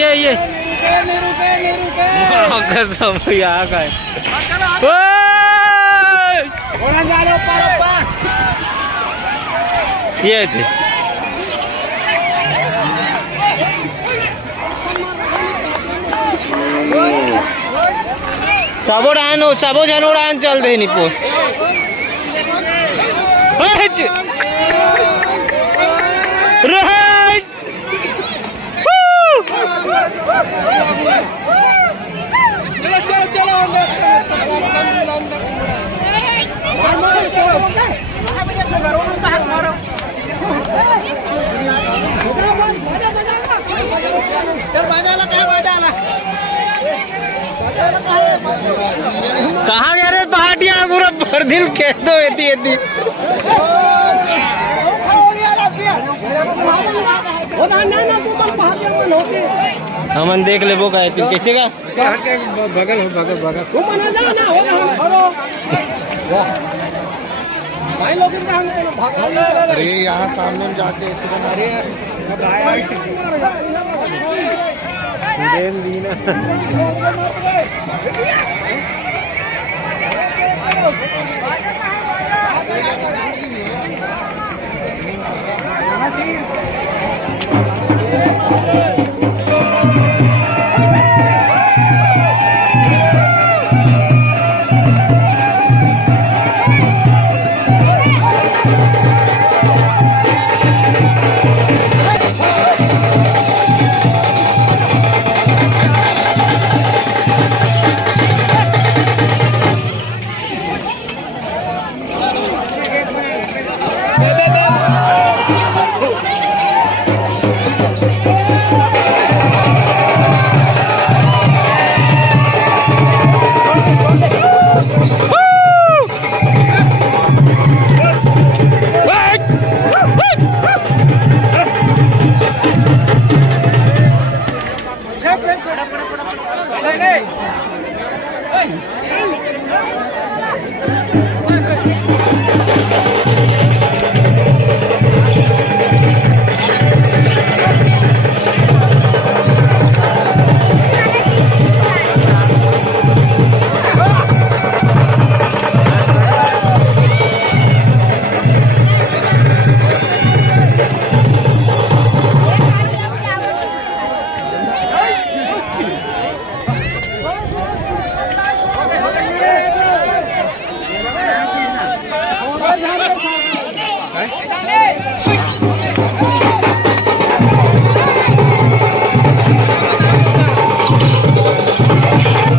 ये कसम यहाँ काय ये थे सबो डान सबो जनो डान चल दे निपो कहाँ गए रे पहाड़िया पूरा भर दिन कह दो एती हमन देख ले वो का कैसे का बगल अरे यहाँ सामने में जाके ऐसे बना रहे हैं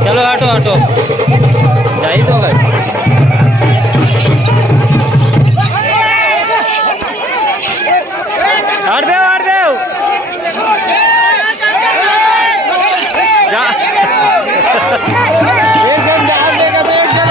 चलो ऑटो जाई तो भाई हट दे जा एक जन जहाज देगा तो एक जन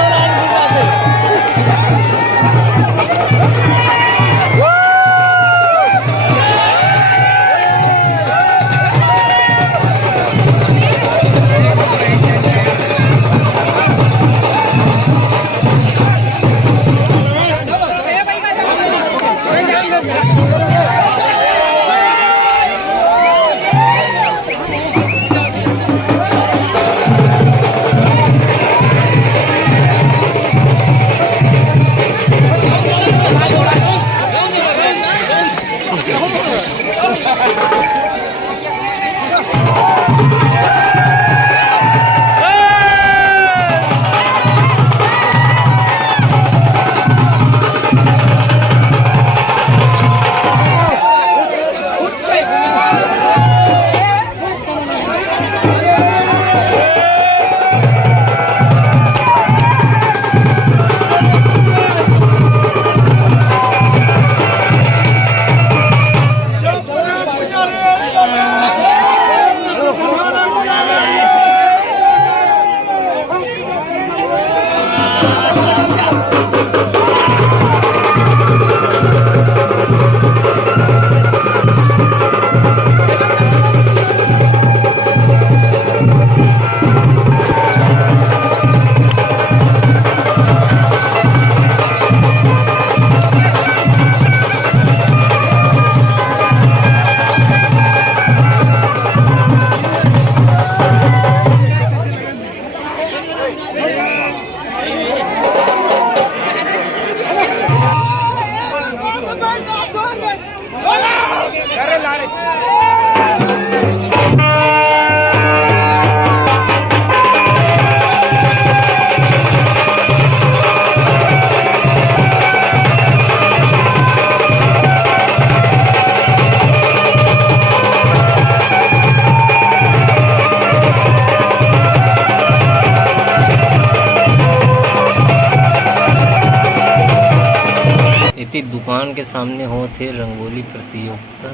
दुकान के सामने हो थे रंगोली प्रतियोगिता।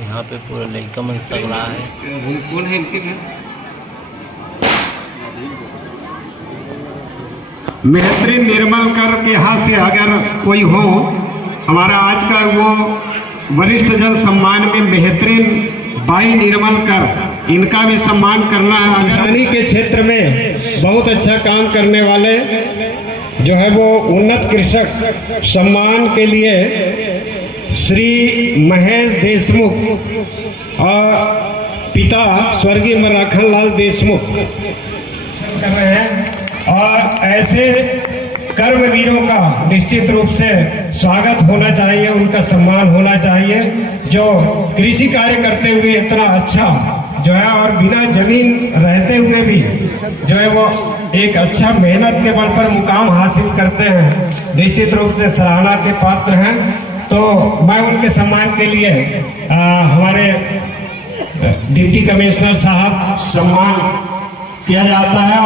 यहाँ पे पूरा लड़का मन सग रहा है। कौन है इनके घर? मेहत्री निर्मल कर के यहाँ से अगर कोई हो, हमारा आज का वो वरिष्ठ जन सम्मान में मेहतरीन बाई निर्मल कर, इनका भी सम्मान करना है। किसानी के क्षेत्र में बहुत अच्छा काम करने वाले जो है वो उन्नत कृषक सम्मान के लिए श्री महेश देशमुख और पिता स्वर्गीय मराखन लाल देशमुख कर रहे हैं। और ऐसे कर्मवीरों का निश्चित रूप से स्वागत होना चाहिए, उनका सम्मान होना चाहिए, जो कृषि कार्य करते हुए इतना अच्छा जो है और बिना जमीन रहते हुए भी जो है वो एक अच्छा मेहनत के बल पर मुकाम हासिल करते हैं, निश्चित रूप से सराहना के पात्र हैं। तो मैं उनके सम्मान के लिए हमारे डिप्टी कमिश्नर साहब सम्मान किया जाता है।